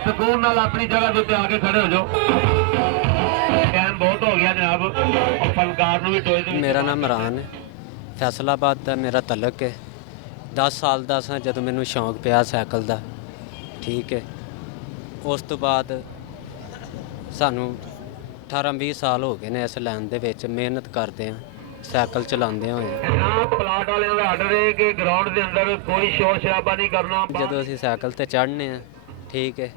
ਸਕੂਨ ਨਾਲ ਆਪਣੀ ਜਗ੍ਹਾ ਦੇ ਉੱਤੇ ਆ ਕੇ ਖੜੇ ਹੋ ਜਾਓ। ਟਾਈਮ ਬਹੁਤ ਹੋ ਗਿਆ ਜਨਾਬ, ਉਹ ਫਨਕਾਰ ਨੂੰ ਵੀ ਟੋਏ ਦੇ। ਮੇਰਾ ਨਾਮ ਇਮਰਾਨ ਹੈ, ਫੈਸਲਾਬਾਦ ਦਾ ਮੇਰਾ ਤਲਕ ਹੈ। 10 ਸਾਲ ਦਾ ਸਾਂ ਜਦੋਂ ਮੈਨੂੰ ਸ਼ੌਂਕ ਪਿਆ ਸਾਈਕਲ ਦਾ, ਠੀਕ ਹੈ। ਉਸ ਤੋਂ ਬਾਅਦ ਸਾਨੂੰ 18-20 ਸਾਲ ਹੋ ਗਏ ਨੇ ਇਸ ਲਾਈਨ ਦੇ ਵਿੱਚ ਮਿਹਨਤ ਕਰਦੇ ਹਾਂ, ਸਾਈਕਲ ਚਲਾਉਂਦੇ ਹੋਏ। ਪਲਾਟ ਵਾਲਿਆਂ ਦਾ ਆਰਡਰ ਹੈ ਕਿ ਗਰਾਊਂਡ ਦੇ ਅੰਦਰ ਕੋਈ ਸ਼ੋਰ ਸ਼ਰਾਬਾ ਨਹੀਂ ਕਰਨਾ। ਜਦੋਂ ਅਸੀਂ ਸਾਈਕਲ ਤੇ ਚੜ੍ਹਨੇ ਆ, ਠੀਕ ਹੈ,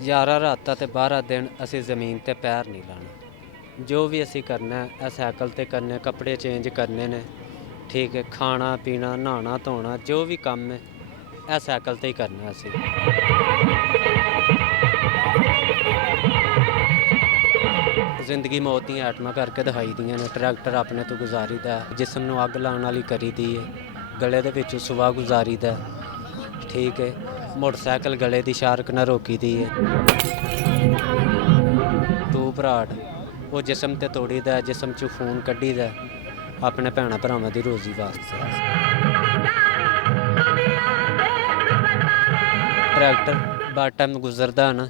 11 ਰਾਤਾਂ ਤੇ 12 ਦਿਨ ਅਸੀਂ ਜ਼ਮੀਨ ਤੇ ਪੈਰ ਨਹੀਂ ਲਾਣਾ। ਜੋ ਵੀ ਅਸੀਂ ਕਰਨਾ ਇਹ ਸਾਈਕਲ ਤੇ ਕਰਨੇ, ਕੱਪੜੇ ਚੇਂਜ ਕਰਨੇ ਨੇ, ਠੀਕ ਹੈ, ਖਾਣਾ ਪੀਣਾ ਨਹਾਉਣਾ ਧੋਣਾ ਜੋ ਵੀ ਕੰਮ ਹੈ ਇਹ ਸਾਈਕਲ ਤੇ ਹੀ ਕਰਨਾ ਅਸੀਂ। ਜ਼ਿੰਦਗੀ ਮੌਤ ਦੀਆਂ ਐਟਮਾਂ ਕਰਕੇ ਦਿਖਾਈ ਦੀਆਂ ਨੇ। ਟਰੈਕਟਰ ਆਪਣੇ ਤੋਂ ਗੁਜ਼ਾਰੀਦਾ, ਜਿਸਮ ਨੂੰ ਅੱਗ ਲਾਉਣ ਵਾਲੀ ਕਰੀਦੀ ਹੈ, ਗਲੇ ਦੇ ਵਿੱਚ ਸੁਆਹ ਗੁਜ਼ਾਰੀਦਾ, ਠੀਕ ਹੈ। ਮੋਟਰਸਾਈਕਲ ਗਲੇ ਦੀ ਸ਼ਾਰਕ ਨਾਲ ਰੋਕੀ ਦੀ ਹੈ। ਤੂੰ ਭਰਾਟ ਉਹ ਜਿਸਮ ਤੇ ਤੋੜੀਦਾ, ਜਿਸਮ 'ਚੋਂ ਖੂਨ ਕੱਢੀਦਾ ਆਪਣੇ ਭੈਣਾਂ ਭਰਾਵਾਂ ਦੀ ਰੋਜ਼ੀ ਵਾਸਤੇ। ਟਰੈਕਟਰ ਬਾਅਦ ਟਾਈਮ ਗੁਜ਼ਰਦਾ ਨਾ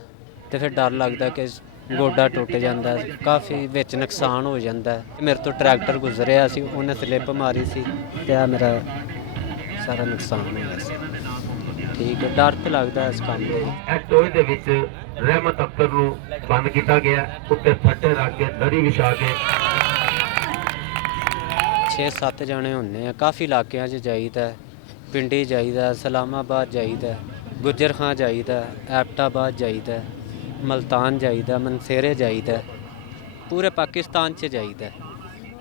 ਤੇ ਫਿਰ ਡਰ ਲੱਗਦਾ ਕਿ ਗੋਡਾ ਟੁੱਟ ਜਾਂਦਾ, ਕਾਫੀ ਵਿੱਚ ਨੁਕਸਾਨ ਹੋ ਜਾਂਦਾ। ਮੇਰੇ ਤੋਂ ਟਰੈਕਟਰ ਗੁਜ਼ਰਿਆ ਸੀ, ਉਹਨੇ ਸਲਿੱਪ ਮਾਰੀ ਸੀ ਤੇ ਆ ਮੇਰਾ ਸਾਰਾ ਨੁਕਸਾਨ ਹੋਇਆ ਸੀ, ਠੀਕ ਹੈ। ਡਰ ਤੇ ਲੱਗਦਾ ਇਸ ਕੰਮ ਦੇ। ਇਸ ਟੋਏ ਦੇ ਵਿੱਚ ਰਹਿਮਤ ਅਖਤਰ ਨੂੰ ਬੰਦ ਕੀਤਾ ਗਿਆ, ਉੱਤੇ ਫੱਟੇ ਰੱਖ ਕੇ ਦਰੀ ਵਿਛਾ ਕੇ 6-7 ਜਣੇ ਹੁੰਦੇ ਆ। ਕਾਫੀ ਇਲਾਕਿਆਂ 'ਚ ਜਾਈਦਾ, ਪਿੰਡੀ ਜਾਈਦਾ, ਸਲਾਮਾਬਾਦ ਜਾਈਦਾ, ਗੁੱਜਰ ਖਾਂ ਜਾਈਦਾ, ਐਬਟਾਬਾਦ ਜਾਈਦਾ, ਮਲਤਾਨ ਜਾਈਦਾ, ਮਨਸੇਰੇ ਜਾਈਦਾ, ਪੂਰੇ ਪਾਕਿਸਤਾਨ 'ਚ ਜਾਈਦਾ,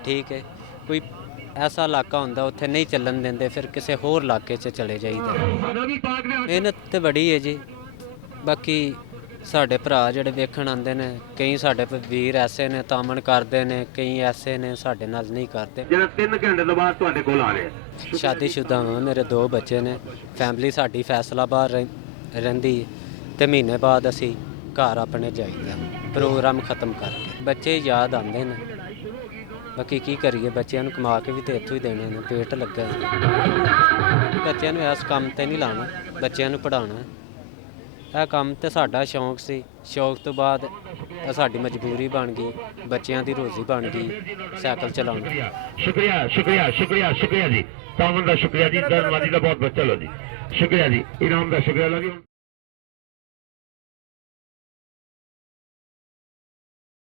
ਠੀਕ ਹੈ। ਕੋਈ ਐਸਾ ਇਲਾਕਾ ਹੁੰਦਾ ਉੱਥੇ ਨਹੀਂ ਚੱਲਣ ਦਿੰਦੇ, ਫਿਰ ਕਿਸੇ ਹੋਰ ਇਲਾਕੇ 'ਚ ਚਲੇ ਜਾਈਦਾ। ਮਿਹਨਤ ਤਾਂ ਬੜੀ ਹੈ ਜੀ। ਬਾਕੀ ਸਾਡੇ ਭਰਾ ਜਿਹੜੇ ਵੇਖਣ ਆਉਂਦੇ ਨੇ, ਕਈ ਸਾਡੇ ਵੀਰ ਐਸੇ ਨੇ ਤਾਮਣ ਕਰਦੇ ਨੇ, ਕਈ ਐਸੇ ਨੇ ਸਾਡੇ ਨਾਲ ਨਹੀਂ ਕਰਦੇ। ਜਿਹੜਾ 3 ਘੰਟੇ ਤੋਂ ਬਾਅਦ ਤੁਹਾਡੇ ਕੋਲ ਆ ਰਿਹਾ। ਸ਼ਾਦੀशुदा ਹਾਂ, ਮੇਰੇ 2 ਬੱਚੇ ਨੇ, ਫੈਮਿਲੀ ਸਾਡੀ ਫੈਸਲਾਬਾਦ ਰਹਿੰਦੀ ਅਤੇ ਮਹੀਨੇ ਬਾਅਦ ਅਸੀਂ ਘਰ ਆਪਣੇ ਜਾਈਦਾ ਪ੍ਰੋਗਰਾਮ ਖ਼ਤਮ ਕਰਕੇ। ਬੱਚੇ ਯਾਦ ਆਉਂਦੇ ਨੇ, ਬਾਕੀ ਕੀ ਕਰੀਏ, ਬੱਚਿਆਂ ਨੂੰ ਕਮਾ ਕੇ ਵੀ ਤਾਂ ਇੱਥੋਂ ਹੀ ਦੇਣੇ ਨੇ, ਪੇਟ ਲੱਗਾ। ਬੱਚਿਆਂ ਨੂੰ ਇਸ ਕੰਮ 'ਤੇ ਨਹੀਂ ਲਾਉਣਾ, ਬੱਚਿਆਂ ਨੂੰ ਪੜ੍ਹਾਉਣਾ। ਇਹ ਕੰਮ ਤਾਂ ਸਾਡਾ ਸ਼ੌਂਕ ਸੀ, ਸ਼ੌਂਕ ਤੋਂ ਬਾਅਦ ਇਹ ਸਾਡੀ ਮਜਬੂਰੀ ਬਣ ਗਈ, ਬੱਚਿਆਂ ਦੀ ਰੋਜ਼ੀ ਬਣ ਗਈ ਸਾਈਕਲ ਚਲਾਉਣਾ। ਸ਼ੁਕਰੀਆ ਸ਼ੁਕਰੀਆ ਸ਼ੁਕਰੀਆ ਸ਼ੁਕਰੀਆ ਜੀ, ਤਾਮਨ ਦਾ ਸ਼ੁਕਰੀਆ ਜੀ, ਧੰਨਵਾਦੀ ਦਾ ਬਹੁਤ ਬਹੁਤ। ਚਲੋ ਜੀ, ਸ਼ੁਕਰੀਆ ਜੀ, ਇਨਾਮ ਦਾ ਸ਼ੁਕਰੀਆ।